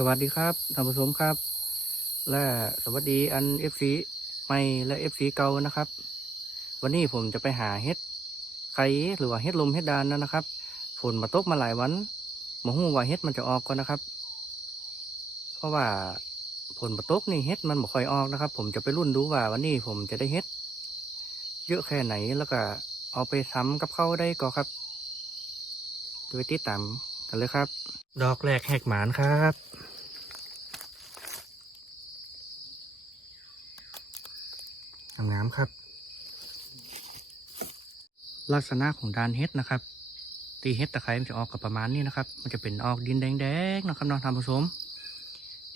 สวัสดีครับท่านผู้ชมครับ และสวัสดีอันเอฟซีใหม่และเอฟซีเก่านะครับ วันนี้ผมจะไปหาเห็ดไข่หรือว่าเห็ดลมเห็ดดานนั่นนะครับฝนมาตกมาหลายวันหมหูว่าเห็ดมันจะออกก่อนนะครับ เพราะว่าฝนมาตกนี่เห็ดมันบ่ค่อยออกนะครับ ผมจะไปรุ่นดูว่าวันนี้ผมจะได้เห็ดเยอะแค่ไหนแล้วก็เอาไปซ้ำกับเข้าได้ก็ครับจะไปติดตาม กันเลยครับ ดอกแรกแหกหมานครับงามๆครับ ลักษณะของดานเฮ็ดนะครับ ตีเฮ็ดตะไคร้มันจะออกกับประมาณนี้นะครับ มันจะเป็นออกดินแดงๆนะครับน้องท่านผู้ชม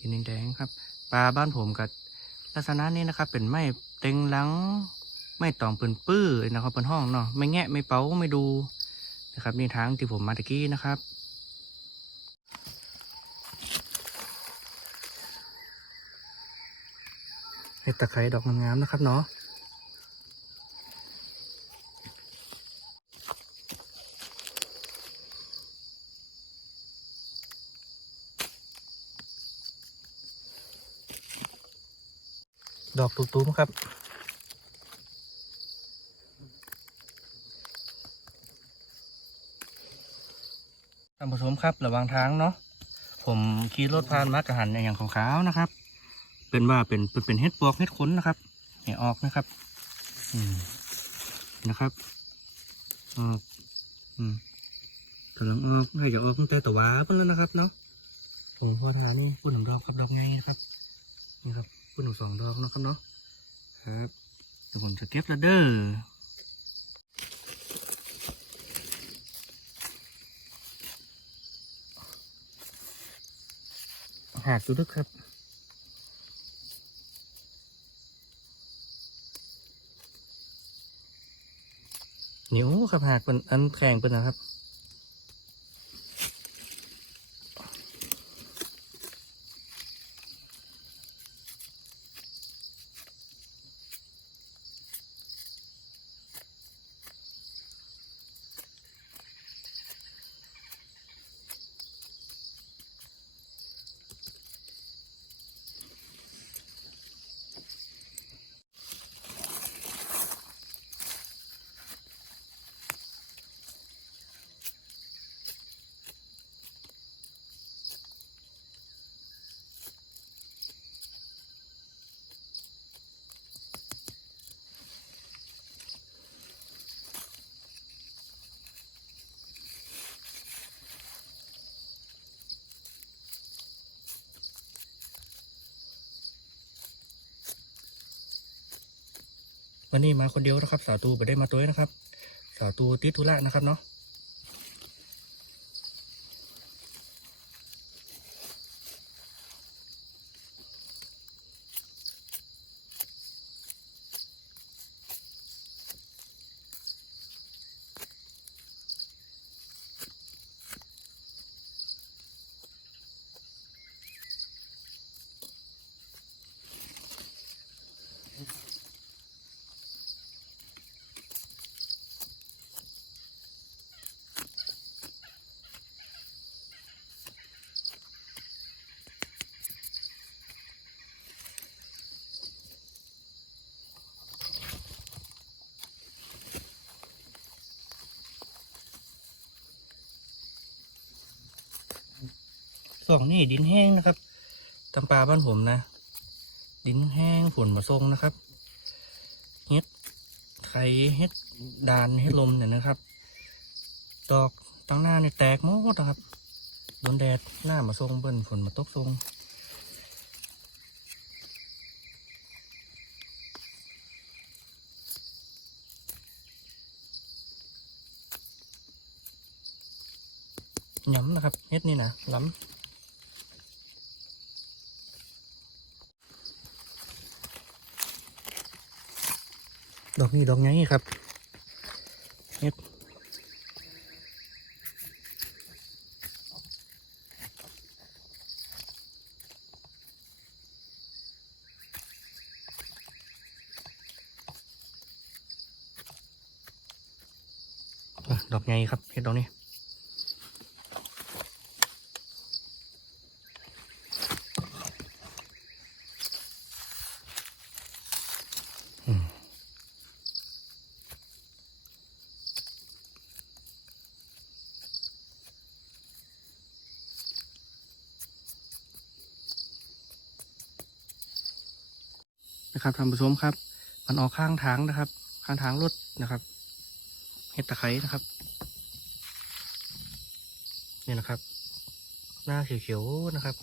ดินแดงๆครับ ปลาบ้านผมกับลักษณะนี้นะครับ เป็นไม้เต็งหลัง ไม่ตองเปืนปื้อนะครับเป็นห้องเนาะ ไม่แงะไม่เป้าไม่ดูนะครับนี่ทางที่ผมมาตะกี้นะครับ เห็ดตะไคร้ดอกงามๆนะครับเนาะดอกตุ้มๆครับท่านผู้ชมครับระหว่างทางเนาะผมขี่รถผ่านมากระหันอย่างขาวๆนะครับ เป็นว่าเป็นเป็นเป็ดปวกเห็ดขนนะครับให้ออกนะครับ อืมนะครับออกอืมกำลังออกให้จะออกตั้งแต่ตัววาเพิ่นแล้วนะครับเนาะผมพอทานนี่ปุ่นของดอกครับดอกไงครับนี่ครับปุ่นของสองดอกนะครับเนาะครับเดี๋ยวผมจะเก็บแล้วเด้อหากดูดึกครับ นิ้วครับหากเป็นอันแข็งเป็นนะครับ วันนี้มาคนเดียวนะครับ สาวตูไปได้มาตัวนะครับ สาวตูติดธุระนะครับเนาะ สองนี่ดินแห้งนะครับตำปลาบ้านผมนะ ดินแห้งฝนมาทรงนะครับเฮ็ดไข่เฮ็ดดานเฮ็ดลมเนี่ยนะครับ ดอกตั้งหน้าเนี่ยแตกหมดนะครับโดนแดดหน้ามาทรงเบิ้นฝนมาตกทรงย้ำนะครับเฮ็ดนี่นะล้ำ ดอกนี้ดอกไงครับเฮ็ดดอกไงครับเฮ็ดดอกนี้ นะครับท่านผู้ชมครับ มันออกข้างทางนะครับ ข้างทางรถนะครับเห็ดตะไคร้นะครับนี่นะครับ หน้าเขียวๆนะครับ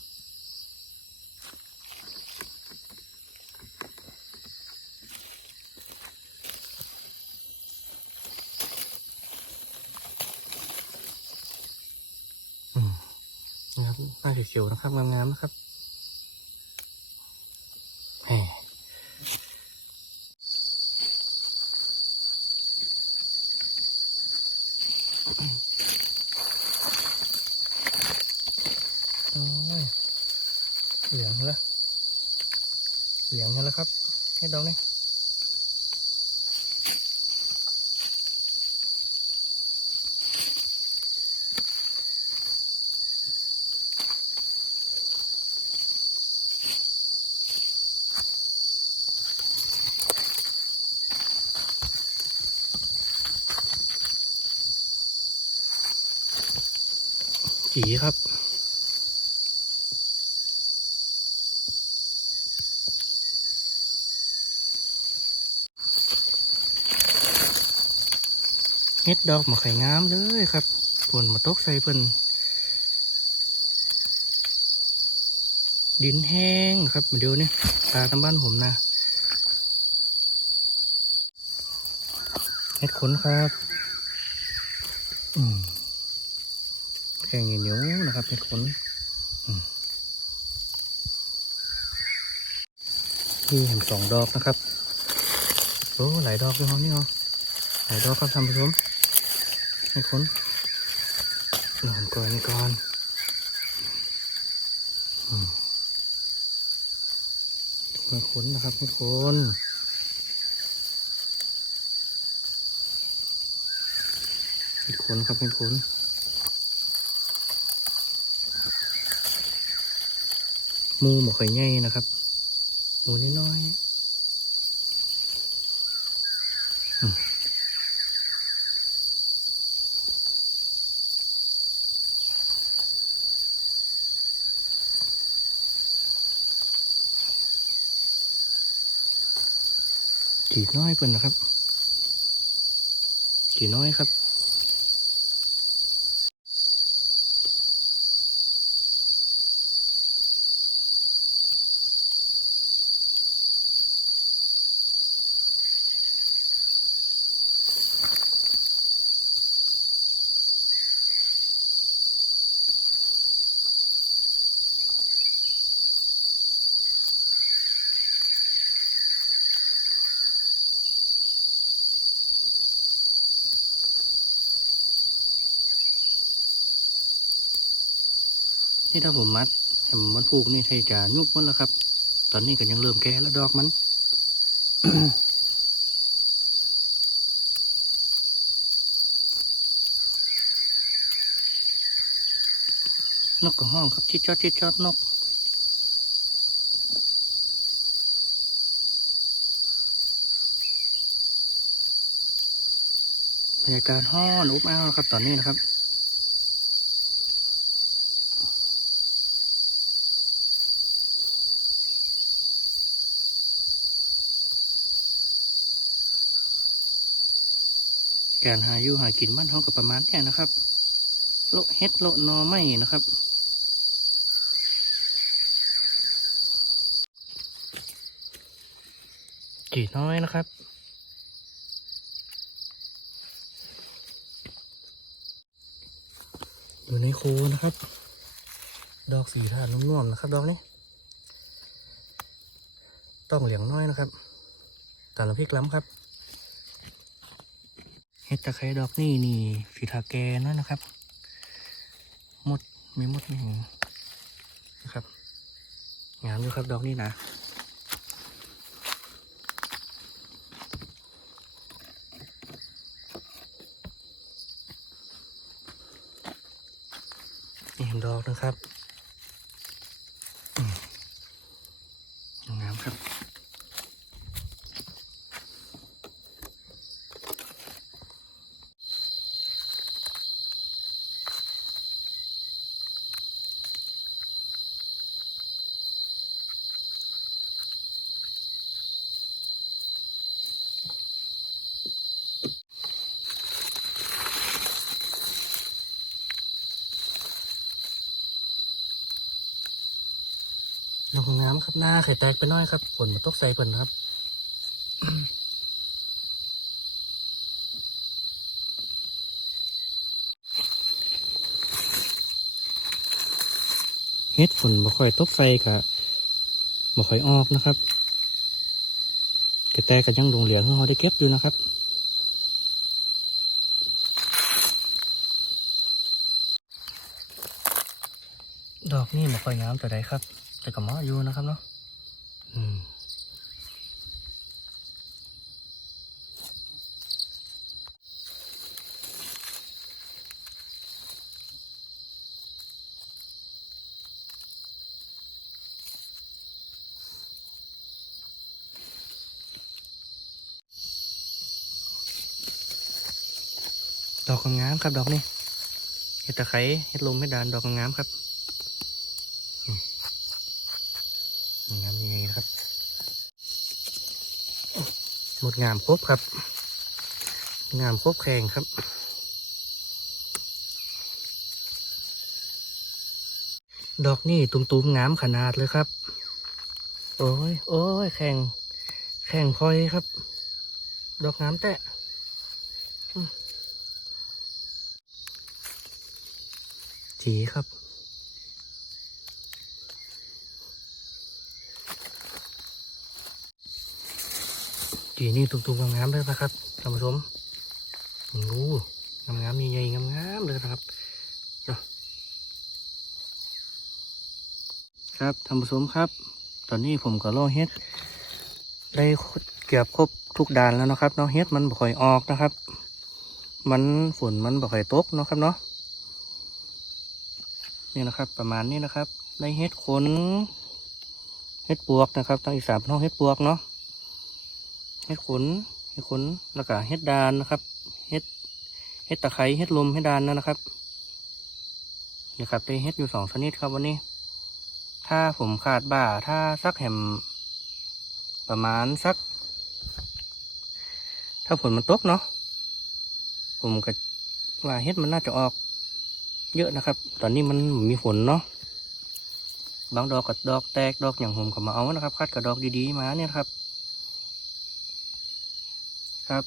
อืมนะครับหน้าเขียวๆนะครับงามๆนะครับแหมโอ้ยเหลืองแล้วเหลืองแล้วครับให้ ดองนี่จีครับ เฮ็ดดอกมาไข่งามเลยครับผลมาตกใส่เพิ่นดินแห้งครับมาเดี๋ยวนี้ตาทำบ้านผมนะเฮ็ดขนครับแข็งเหนียวนะครับเฮ็ดขนนี่เห็นสองดอกนะครับโอ้หลายดอกเลยเนาะนี่เนาะหลายดอกครับท่านผู้ชม ให้คนนอนก่อนนี่ก่อนอืมให้คนนะครับให้คนให้คนครับให้คนมูหมอกไข่ใหญ่นะครับ มูนิดน้อย จีน้อยเพิ่นนะครับจีน้อยครับ นี่ถ้าผมมัดให้มันผูกนี่ไทยจะยุบหมันแล้วครับ ตอนนี้ก็ยังเริ่มแก่แล้วดอกมันนกกระห้องครับชิดชอดชิดชอดนกบรรยากาศห้อนอบอ้าวแล้วครับตอนนี้นะครับ การหาอยู่หากินบ้านเขากับประมาณเนี้ยนะครับ โลเฮ็ดโลนอไม่นะครับจีน้อยนะครับ อยู่ในโคนะครับ ดอกสีทานนุ่มๆนะครับ ดอกนี้ ต้องเหลียงน้อยนะครับตาลพริกล้ำครับะไคร้ดอกนี่นี่สีทาแกนั่นนะครับ มดมีมดนี่นะครับ งามอยู่ครับดอกนี่นะนี่เห็นดอกนะครับอืมงามครับ ดอก งามครับหน้าไข่แตกไปน้อยครับฝนมาตกใส่ก่อนครับเฮ็ดฝนบ่ค่อยตกใส่กะบ่ค่อยออกนะครับกระแตก็ยังดงเหลียงเราได้เก็บอยู่นะครับดอกนี่บ่ค่อยงามแต่ใดครับ แต่ก็มาอยู่นะครับเนาะอืมดอกงามครับดอกนี่เห็ดตะไคร้เห็ดลมเห็ดดานดอกงามครับ งามยังไงนะครับหม ดงามครบครับ งามครบแข่งครับ ดอกนี่ตุ้มๆงามขนาดเลยครับ โอ้ยโอ้ยแข่งแข่งพลอยครับ ดอกงามแตะจีครับ จีนี่ตุ่มๆงามๆเลยนะครับท่านผู้ชมโอ้งามๆใหญ่ๆงามๆเลยนะครับเนาะครับท่านผู้ชมครับ ตอนนี้ผมก็ล่อเฮ็ดได้เกือบครบทุกด่านแล้วนะครับเนาะเฮ็ดมันบ่ค่อยออกนะครับ มันฝนมันบ่ค่อยตกเนาะครับเนาะนี่นะครับ ประมาณนี้นะครับได้เฮ็ดขนเฮ็ดปวกนะครับทางอีสานเป็นห้องเฮ็ดปวกเนาะ เห็ดขนเห็ดขนแล้วก็เห็ดดานนะครับเห็ดเห็ดตะไคร้เห็ดลมเห็ดดานนั่นนะครับนี่ครับได้เห็ดอยู่สองชนิดครับวันนี้ ถ้าผมขาดบ่าถ้าสักแหมประมาณสัก ถ้าฝนมันตกเนาะผมก็ว่าเห็ดมันน่าจะออก เยอะนะครับ ตอนนี้มันมีฝนเนาะบางดอกกับดอกแตกดอกอย่างผมก็มาเอานะครับคัดกับดอกดีๆมาเนี่ยครับ ครับ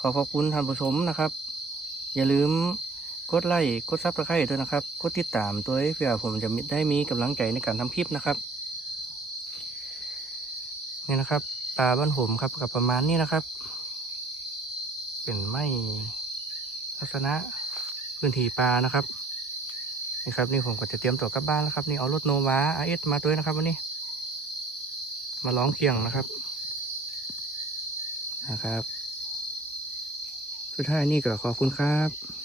ขอขอบคุณท่านผู้ชมนะครับ อย่าลืมกดไลค์กดซับสไครต์ด้วยนะครับ กดติดตามตัวเพื่อผมจะได้มีกำลังใจในการทำคลิปนะครับนี่นะครับปลาบ้านผมครับกับประมาณนี้นะครับ เป็นไม้ลักษณะพื้นที่ปลานะครับนี่ครับนี่ผมก็จะเตรียมตัวกลับบ้านแล้วครับ นี่เอารถโนวาอาเอสมาด้วยนะครับ วันนี้ มาร้องเคียงนะครับ นะครับ สุดท้ายนี่ก็ขอบคุณครับ